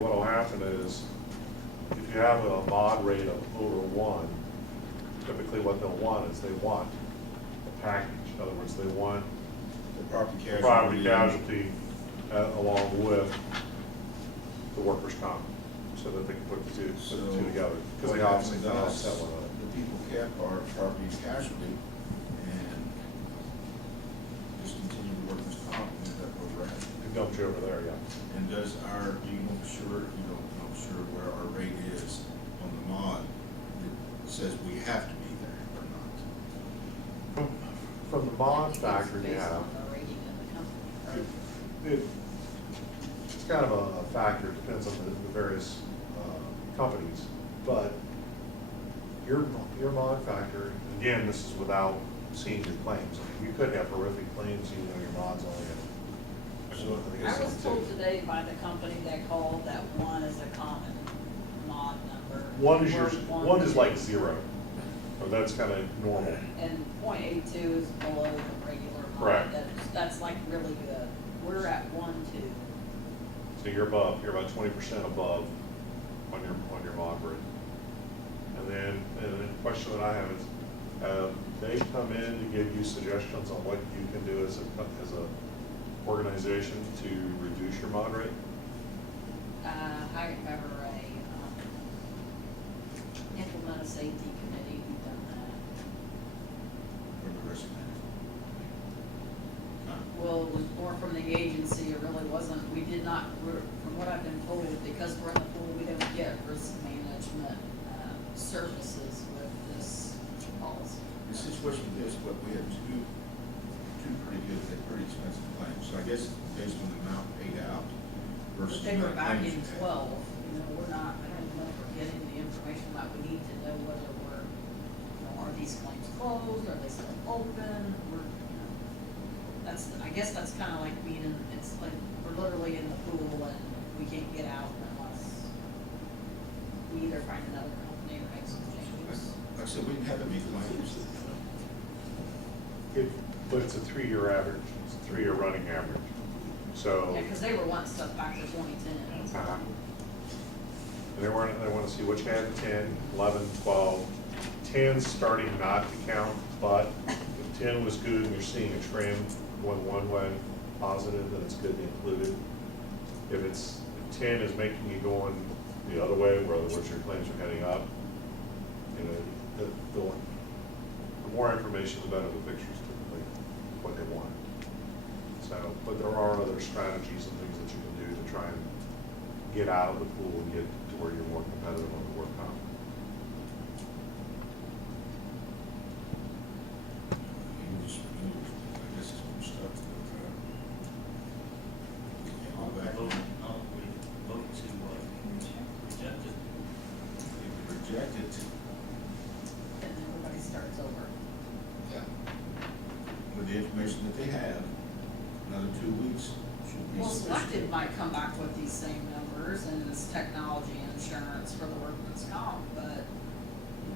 What'll happen is, if you have a mod rate of over 1, typically what they'll want is they want a package. In other words, they want The property casualty along with the workers' comp, so that they can put the two together. Because they obviously don't offset one another. The people kept our property casualty and just continue to workers' comp and end up where we're at. It dumps you over there, yeah. And does our, you don't know sure where our rate is on the mod that says we have to be there or not? From the mod factor, Based yeah. on the rating of the company, right? It's kind of a factor, it depends on the various companies, but your mod factor, again, this is without seeing your claims. I mean, you could have horrific claims even though your mod's only at. I was told today by the company that called that 1 is a common mod number. One is yours, We're one is like 0, or that's kind of normal. And .82 is below the regular mod. Correct. That's like really good. We're at 1.2. So you're about 20% above on your mod rate. And then the question that I have is, they come in to give you suggestions on what you can do as a organization to reduce your mod rate? I remember implement a safety committee who done that. Or the risk management? Well, it was more from the agency, it really wasn't, from what I've been told, because we're in the pool, we don't get risk management services with this policy. The situation is, what we had two pretty good, pretty expensive claims. So I guess based on the amount paid out But versus they the were amount of back claims in you had. 12, we're not, I don't know if we're getting the information that we need to know whether we're, are these claims closed, are they still open, I guess that's kind of like being in, it's like, we're literally in the pool and we can't get out unless we either find another company or make some changes. Like I said, we didn't have any claims. But it's a 3-year average, it's a 3-year running average. So. Yeah, because they were wanting stuff back to 2010. Uh-huh. And they want to see what you had in 10, 11, 12. 10's starting not to count, but if 10 was good and you're seeing a trend going one way positive, then it's good to include it. If 10 is making you going the other way, where other words your claims are heading up, the more information, the better the pictures typically, what they want. So, but there are other strategies and things that you can do to try and get out of the pool and get to where you're more competitive on the work comp. I guess it's more stuff that, I'll go back. vote to reject it. Reject it. And then everybody starts over. Yeah. With the information that they have, another 2 weeks should be Well, sufficient. Selective might come back with these same numbers and it's technology insurance for the workman's comp, but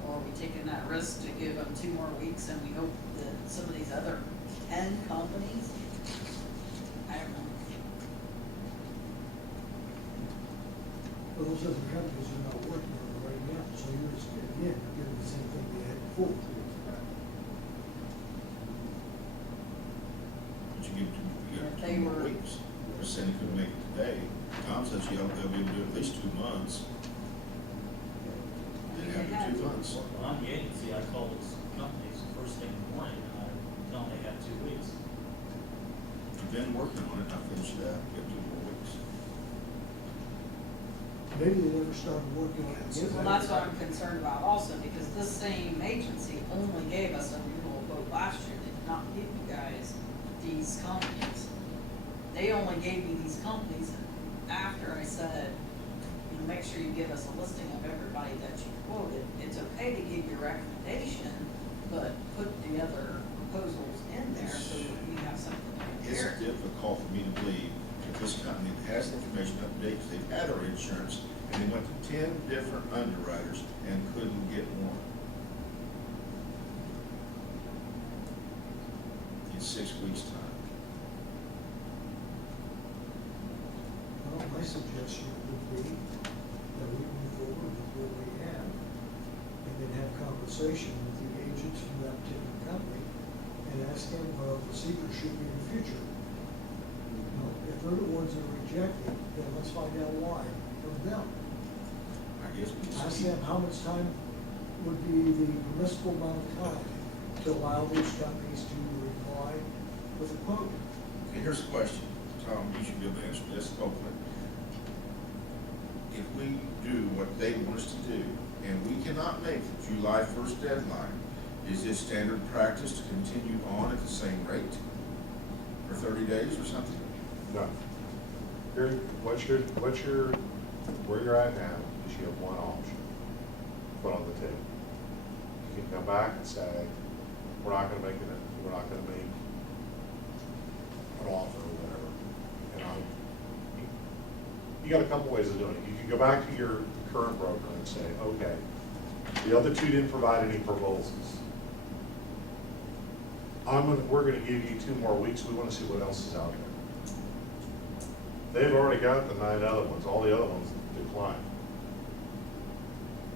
are we taking that risk to give them 2 more weeks and we hope that some of these other 10 companies, I don't know. Well, those other companies are not working on it right now, so you're just, again, doing the same thing we had before. But you give If 2 they more were- weeks. They're saying he couldn't make it today. Tom says they'll be able to do at least 2 months. Then after 2 months. When I'm the agency, I call those companies first thing in the morning and I tell them they have 2 weeks. You've been working on it, not finished that, you have 2 more weeks. Maybe they never started working on it again. Well, that's what I'm concerned about also, because this same agency only gave us a renewal quote last year. They did not give you guys these companies. They only gave me these companies after I said, make sure you give us a listing of everybody that you quoted. It's okay to give your recommendation, but put the other proposals in there so that we have something to It's compare. difficult for me to believe that this company that has the information up to date, because they've had our insurance, and they went to 10 different underwriters and couldn't get one. In 6 weeks' time. Well, my suggestion would be that we move forward with what we have, and then have conversation with the agents from that particular company, and ask them what our procedure should be in the future. You know, if they're the ones that are rejecting, then let's find out why from them. I guess we just Ask keep- them how much time would be the permissible amount of time to allow these companies to reply with a quote. Okay, here's a question, Tom, you should be able to answer this, hopefully. If we do what they want us to do, and we cannot make the July 1st deadline, is it standard practice to continue on at the same rate for 30 days or something? No. Where you're at now is you have one option put on the table. You can come back and say, we're not gonna make an offer or whatever. You got a couple ways of doing it. You can go back to your current broker and say, okay, the other two didn't provide any proposals. We're gonna give you 2 more weeks, we wanna see what else is out there. They've already got the 9 other ones, all the other ones declined.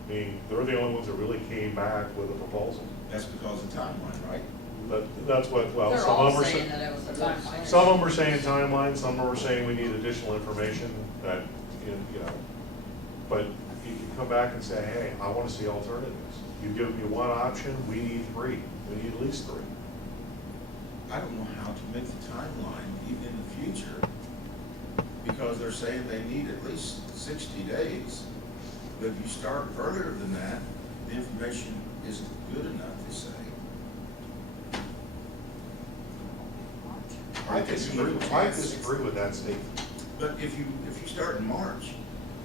I mean, they're the only ones that really came back with a proposal. That's because of timeline, right? But that's what, well, They're some of all them are saying saying. that it was a timeline. Some of them are saying timeline, some are saying we need additional information that, you know, but you can come back and say, hey, I wanna see alternatives. You give me one option, we need 3, we need at least 3. I don't know how to make the timeline even in the future, because they're saying they need at least 60 days. But if you start earlier than that, the information isn't good enough, they say. I disagree with that statement. But if you start in March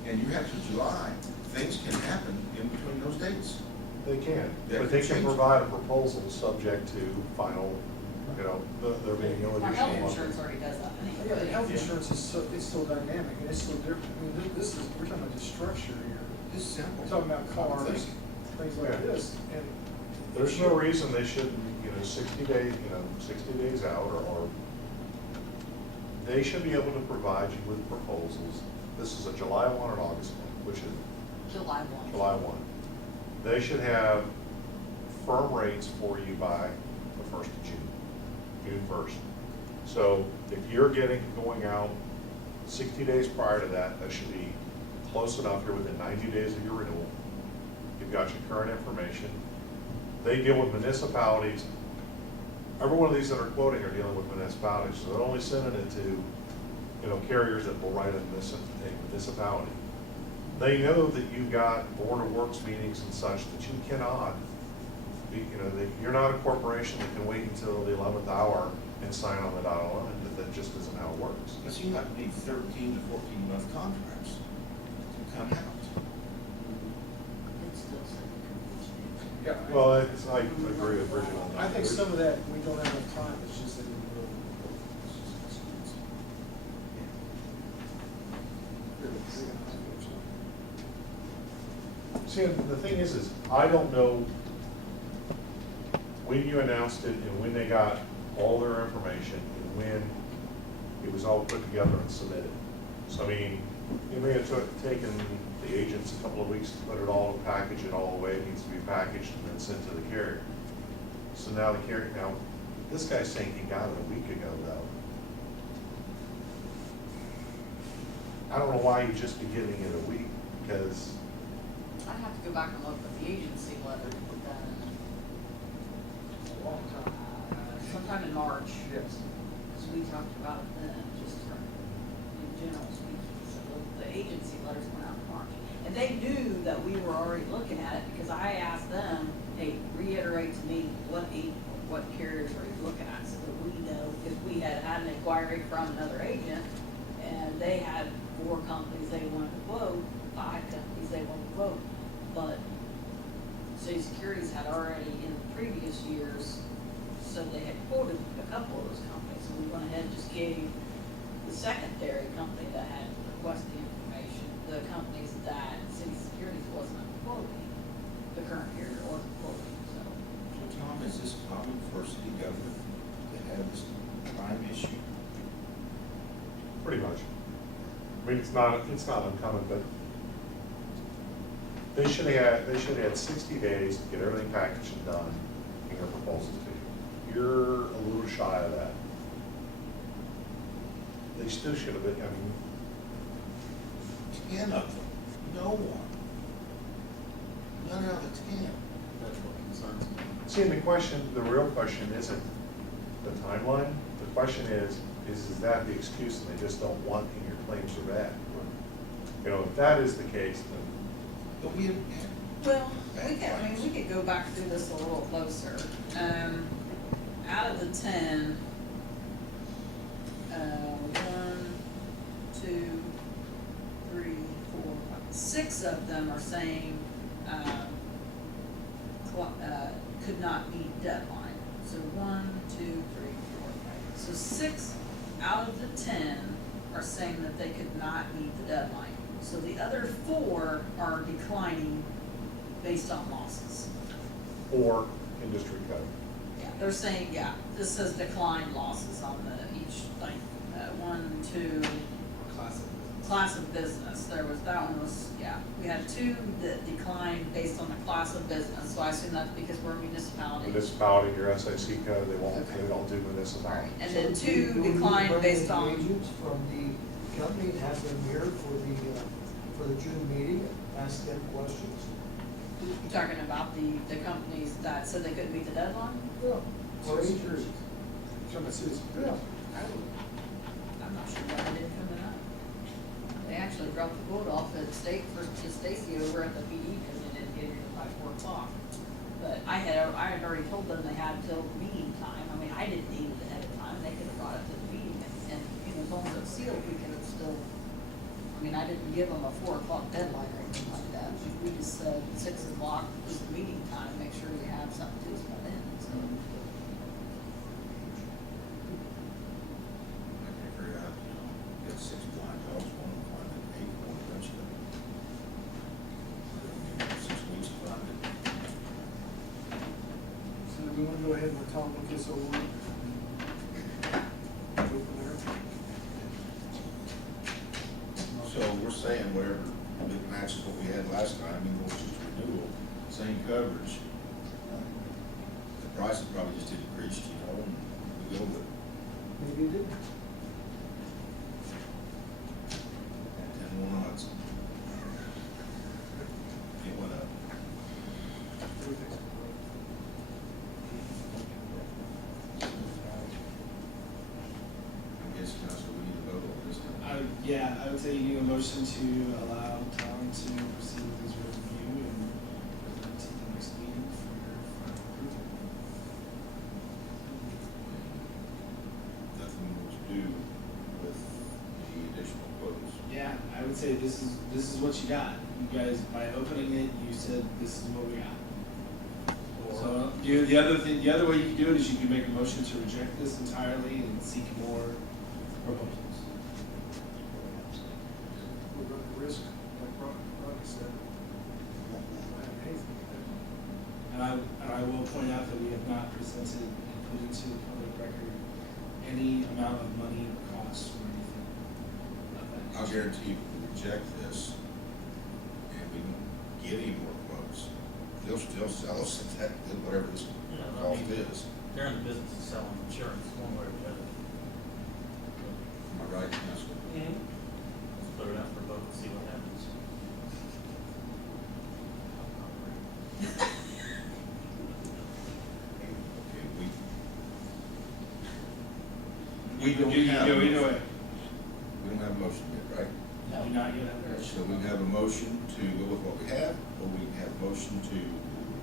and you have to July, things can happen in between those dates. They can, That but they could can change. provide a proposal subject to final, you know, there being no Our additional. health offer. insurance already does that anyway. Yeah, the health insurance is so, it's so dynamic, and it's so different. I mean, this is, we're talking about the structure here. It's simple. We're talking about cars, I think. things like Yeah. this, and. There's no reason they shouldn't, 60 days, 60 days out, or they should be able to provide you with proposals. This is a July 1 or August 1, which is July 1. July 1. They should have firm rates for you by the 1st of June 1st. So if you're going out 60 days prior to that, that should be close enough. You're within 90 days of your renewal. You've got your current information. They deal with municipalities. Every one of these that are quoting are dealing with municipalities, so they're only sending it to, carriers that will write a municipality. They know that you've got Board of Works meetings and such that you cannot, that you're not a corporation that can wait until the 11th hour and sign on the dotted line, that just isn't how it works. But you might need 13 to 14-month contracts to come out. It's still saying. Yeah. Well, I agree with Bridget on that. I think some of that, we don't have enough time, it's just that we really. See, the thing is I don't know when you announced it and when they got all their information and when it was all put together and submitted. So, I mean, it may have taken the agents a couple of weeks to put it all, package it all the way it needs to be packaged and then sent to the carrier. So now this guy's saying he got it a week ago though. I don't know why you'd just be giving it a week, because I'd have to go back and look at the agency letter done A long time. sometime in March. Yes. Because we talked about it then, just in general speaking. So the agency letters went out in March. And they knew that we were already looking at it because I asked them, hey, reiterate to me what carriers are you looking at so that we know if we had had an inquiry from another agent and they had 4 companies they wanted to quote, 5 companies they wanted to quote. But City Securities had already in the previous years said they had quoted a couple of those companies, so we went ahead and just gave the secondary company that had requested the information, the companies that City Securities wasn't quoting, the current carrier wasn't quoting, so. So Tom, is this common for city government to have this time issue? pretty much. I mean, it's not uncommon, but they should have had 60 days to get everything packaged and done in their proposals to you. You're a little shy of that. They still should have been, I mean, 10 of them, no one. None out of 10. That's what concerns me. see, and the real question isn't the timeline. The question is that the excuse and they just don't want and your claims are bad? You know, if that is the case, then But we have, Well, we could go back through this a little closer. Out of the 10, 1, 2, 3, 4, 5, 6 of them are saying, could not meet deadline. So 1, 2, 3, 4, 5. So 6 out of the 10 are saying that they could not meet the deadline. So the other 4 are declining based on losses. or industry code. Yeah, they're saying, yeah, this says decline losses on each thing. 1, 2, class of business. That one was, yeah. We had 2 that declined based on the class of business, so I assume that's because we're a municipality. Municipality, your SIC code, they Okay. don't do municipality. And then So 2 do we declined bring based in the on, agents from the company and have them here for the June meeting, and ask them questions? you talking about the companies that said they couldn't meet the deadline? Yeah. Or agents. Yeah. I'm not sure why they didn't come tonight. They actually dropped the quote off at to Stacy over at the PD because they didn't get here by 4 o'clock. But I had already told them they had till meeting time. I mean, I didn't need it ahead of time. They could have brought it to the meeting and you know, as long as it's sealed, we could have still, I mean, I didn't give them a 4 o'clock deadline or anything like that. We just said 6 o'clock is the meeting time, make sure you have something to us by then, so. I can't figure out, you know, get 6 blind dogs, one blind and 8, one eventually. 6 weeks to find it. So do we want to go ahead and let Tom look this over? Go from there? So we're saying whatever it matches what we had last time, I mean, it was just renewal, same coverage. The prices probably just increased, you know, and we go with Maybe it didn't. 10 odds. It went up. I guess, Council, we need to vote on this now. Yeah, I would say you need a motion to allow Tom to proceed with his review and present to the next meeting for your final approval. Nothing more to do with the additional quotes. Yeah, I would say this is what you got. You guys, by opening it, you said this is what we got. So the other way you could do it is you could make a motion to reject this entirely and seek more proposals. We run the risk, like Ronnie said. I have anything there. And I will point out that we have not presented and put into the public record any amount of money or cost or anything of that I'll nature. guarantee you, if we reject this, and we don't get any more quotes, they'll still sell us at that, whatever this Yeah, I cost mean, is. They're in the business of selling insurance one way or the other. Am I right, Council? Let's put it out for a vote and see what happens. Okay, We don't have a motion yet, right? No, not yet. So we can have a motion to go with what we have, or we can have a motion to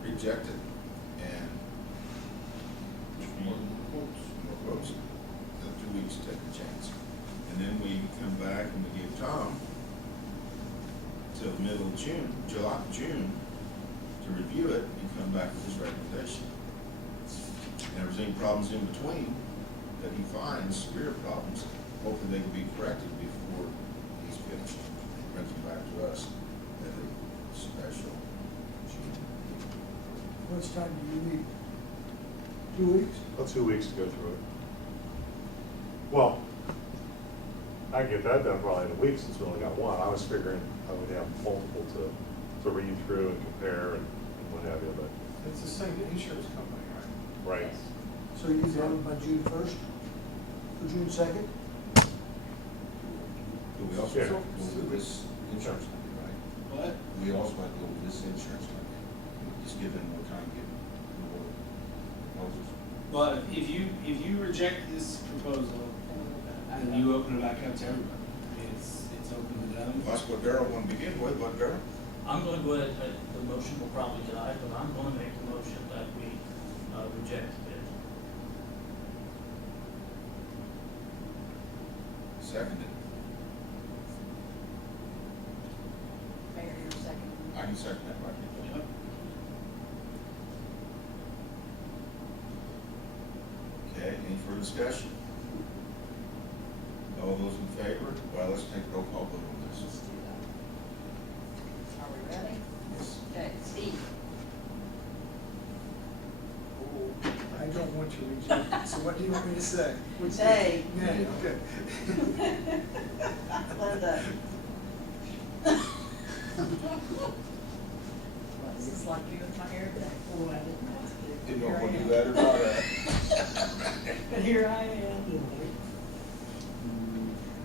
reject it and more quotes. 2 weeks to take a chance. And then we come back and we give Tom till the middle of June, June, to review it and come back with his recommendation. And if there's any problems in between that he finds, severe problems, hopefully they can be corrected before he's finished. Brings them back to us at a special June. How much time do you need? 2 weeks? About 2 weeks to go through it. Well, I I can get that done probably in a week since we only got one. I was figuring I would have multiple to read through and compare and what have you, but, It's the same insurance company, right? right. Yes. So you have it by June first, or June second? But we also Yeah. go with this insurance company, right? What? We also have to go with this insurance company, just give them more time, to get more proposals. But if you reject this proposal, then you open it back up to everybody. I mean, it's open to them. That's what Darrell wanted to begin with, what, Darrell? I'm gonna go ahead, the motion will probably die, but I'm gonna make the motion that we, reject the bid. Seconded. Mayor, you're second. I can second that, right? Yep. Okay, any further discussion? All those in favor? Well, let's take a roll call vote on Let's this. do that. Are we ready? Yes. Okay, Steve. I don't want to reject it, so what do you want me to say? Nay. Nay, okay. Linda. What, is this like you with my hair today? Oh, I didn't want to do. Didn't know Here if I we'll do am. that or not. But here I am.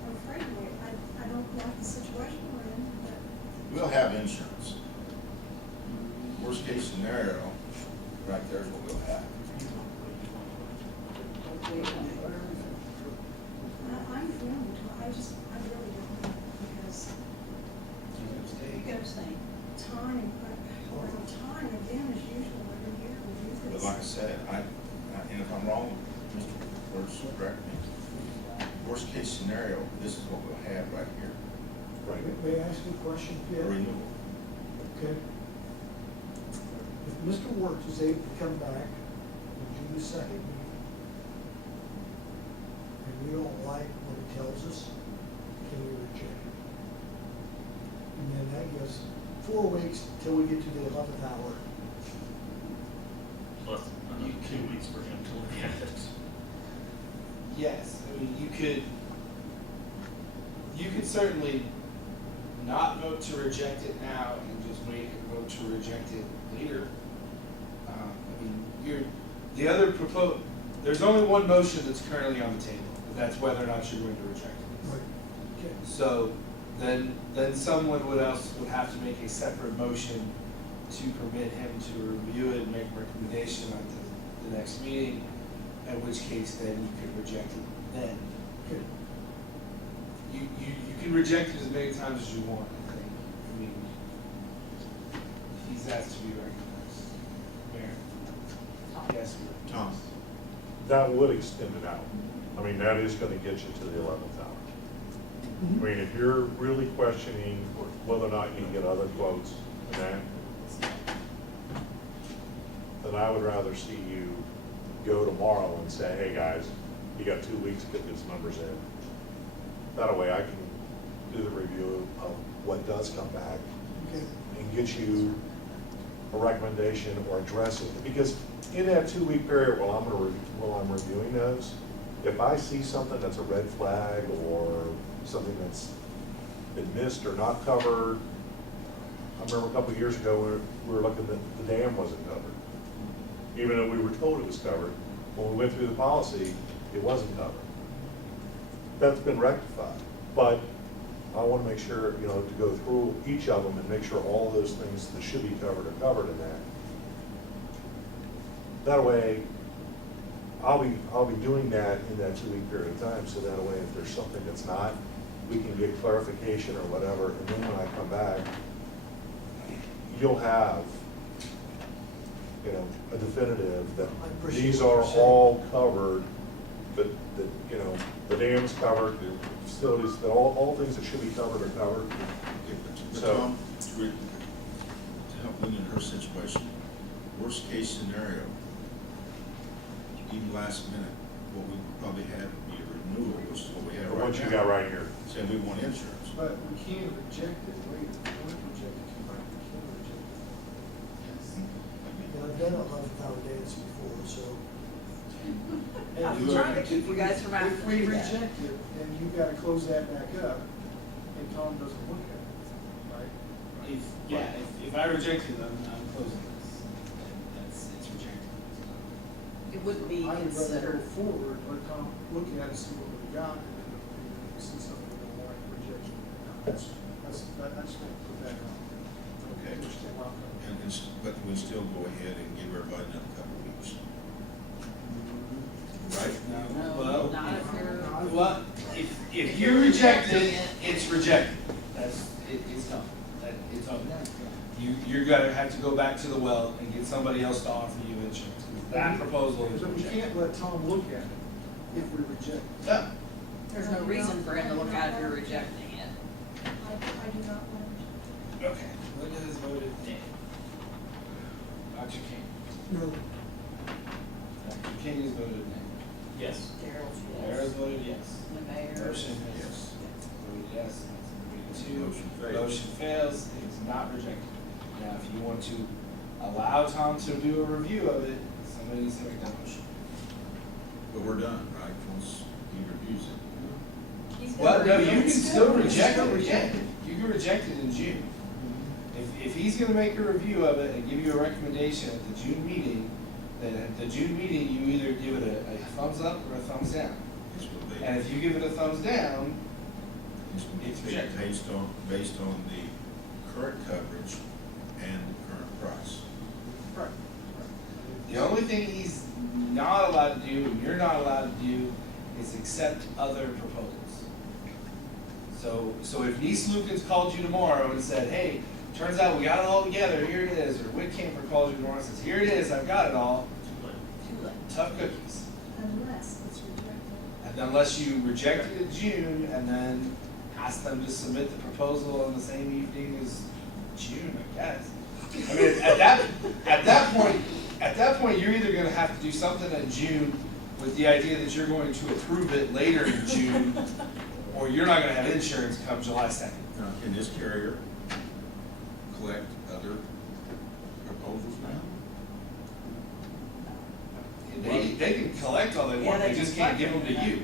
I'm afraid I don't like the situation we're in, but We'll have insurance. Worst case scenario, right there's what we'll have. I'm feeling it. I really don't know, because You can abstain. time, time again is usually every year we do But this. like I said, and if I'm wrong, Mr. Burns, correct me. Worst case scenario, this is what we'll have right here, May I ask you a question? a renewal. Okay. If Mr. Wertz is able to come back on June second meeting, and we don't like what he tells us, can we reject it? And then that gives 4 weeks till we get to the 11th hour. Plus, another 2 weeks for him to look at it. Yes, I mean, you could certainly not vote to reject it now and just wait and vote to reject it later. I mean, there's only one motion that's currently on the table, and that's whether or not you're going to reject it. Right. Okay. So then someone would have to make a separate motion to permit him to review it and make a recommendation on the next meeting, at which case then you could reject it then. Okay. You can reject it as many times as you want, I think. I mean, he's asked to be recognized. Mayor? Yes, Mayor. Tom? That would extend it out. I mean, that is gonna get you to the 11th hour. I mean, if you're really questioning whether or not you can get other quotes and that, then I would rather see you go tomorrow and say, hey, guys, you got 2 weeks to get these numbers in. That way I can do the review of what does come back Okay. and get you a recommendation or address it. Because in that 2-week period while I'm reviewing those, if I see something that's a red flag or something that's been missed or not covered, I remember a couple of years ago, we were looking at the dam wasn't covered. Even though we were told it was covered, when we went through the policy, it wasn't covered. That's been rectified, but I want to make sure, to go through each of them and make sure all those things that should be covered are covered in that. That way, I'll be doing that in that 2-week period of time, so that way if there's something that's not, we can get clarification or whatever, and then when I come back, you'll have, a definitive that I appreciate these what are you're saying. all covered, but, the dam's covered, the facilities, all things that should be covered are covered. But So- Tom, to help Linda in her situation, worst case scenario, even last minute, what we probably had would be a renewal, which is what we have right now. What you got right here. Saying we want insurance. But we can reject it later. We want to reject it tonight. We can reject it. Yeah, I've done 11th hour dance before, so And I'm if we- trying to keep you guys from having If to we do that. reject it, then you gotta close that back up, and Tom doesn't look at it, right? If I reject it, I'm closing this. It's rejected. It wouldn't be I would rather go considered. forward, let Tom look at it, see what we got, and then if we see something we don't like, rejection. I just want to put that on. Okay. Understand where I'm coming from. But we still go ahead and give everybody another couple of weeks. Right? No, Well, not if you're. Well, if you reject it, it's rejected. It's done. It's over. You're gonna have to go back to the well and get somebody else to offer you insurance. 'Cause that proposal is But we rejected. can't let Tom look at it if we reject it. No. There's no reason for him to look at it if you're rejecting it. I do not want to. Okay. Linda has voted nay. Dr. King. No, Dr. King has voted nay. Yes. Daryl's Sarah's voted yes. The mayor. Motion Yes. has voted yes. That's 3-2. Motion fails. Motion fails. It is not rejected. Now, if you want to allow Tom to do a review of it, somebody needs to make that motion. But we're done, right, once he reviews it. He's gonna Well, no, review you it. can still reject Still it reject again. You can reject it in June. If he's gonna make a review of it and give you a recommendation at the June meeting, then at the June meeting, you either give it a thumbs up or a thumbs down. This will be, And if you give it a thumbs down, this will it's be rejected. based on the current coverage and the current price. Right. the only thing he's not allowed to do, and you're not allowed to do, is accept other proposals. So if Nice Lucas called you tomorrow and said, hey, turns out we got it all together, here it is, or Whitcamper calls you tomorrow and says, here it is, I've got it all, Too late. tough cookies. Unless it's rejected. And unless you reject it in June and then ask them to submit the proposal on the same evening as June, I guess. I mean, at that point, you're either gonna have to do something in June with the idea that you're going to approve it later in June, or you're not gonna have insurance come July 2nd. Now, can this carrier collect other proposals now? They can collect all they want, Yeah, they they just can can't give them to collect you.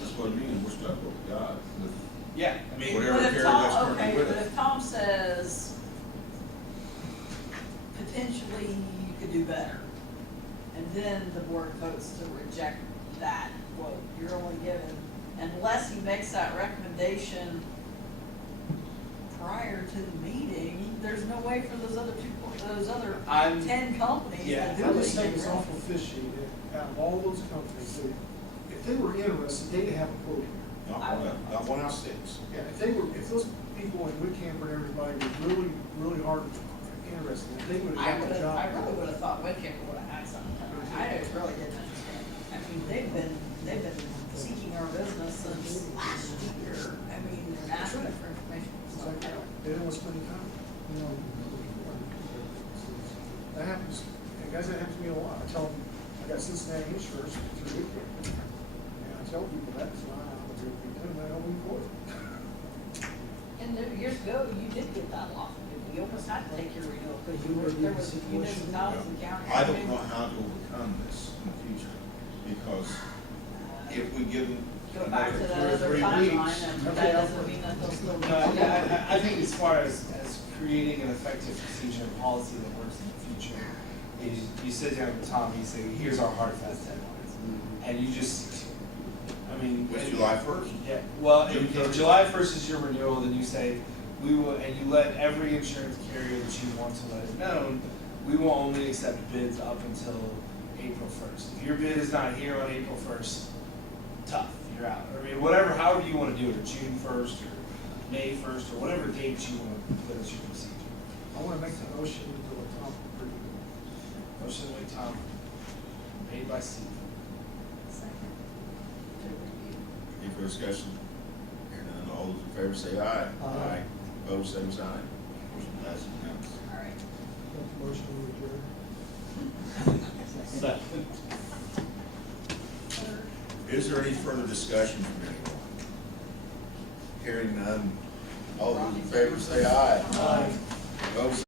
That's what I mean, we're stuck with God, with Yeah, I mean, Whatever But if carrier Tom, that's currently okay, with but us. if Tom says, potentially you could do better, and then the board votes to reject that quote, you're only given, unless he makes that recommendation prior to the meeting, there's no way for those other I'm- 10 companies yeah, to do I what just he think it's did. awful fishy that out of all those companies, if they were interested, they'd have a quote here. not one out of six. Yeah, if those people in Whitcamper and everybody were really hard interested, if they would I have a would've, job. I really would've thought Whitcamper would've had something. I really didn't understand. I mean, they've been seeking our business since last year. I mean, they're asking for information. It's So like, I don't- they don't want to spend any time. You know, that happens, and guys, that happens to me a lot. I tell them, I got Cincinnati insurance through Whitcamper. And I tell people that's not how it's going to be done, I don't move forward. And years ago, you did get that law. You almost had to take your renewal, because You were there in a was situation- municipalities and counties. I don't know how to overcome this in the future, because if we give them Go back to another that 2 or 3 other weeks. timeline, and that doesn't mean that they'll still be. No, I think as far as creating an effective procedure and policy that works in the future, is you sit down with Tom and you say, here's our hard fast deadlines. And you just, I mean. With July 1st. Yeah, well, June if 30th. July 1st is your renewal, then you say, we will, and you let every insurance carrier that you want to let it known, we will only accept bids up until April 1st. If your bid is not here on April 1st, tough, you're out. I mean, whatever, however you want to do it, or June 1st, or May 1st, or whatever date you want to put as your procedure. I want to make the motion to let Tom review. Motion by Tom, made by Steve. Second. Any further discussion? Hearing none, all those in favor say aye. Aye. Opposed, same sign. Motion passes unanimously. All right. motion to adjourn. Is there any further discussion from anyone? Hearing none, all those in favor say aye. Aye. Opposed,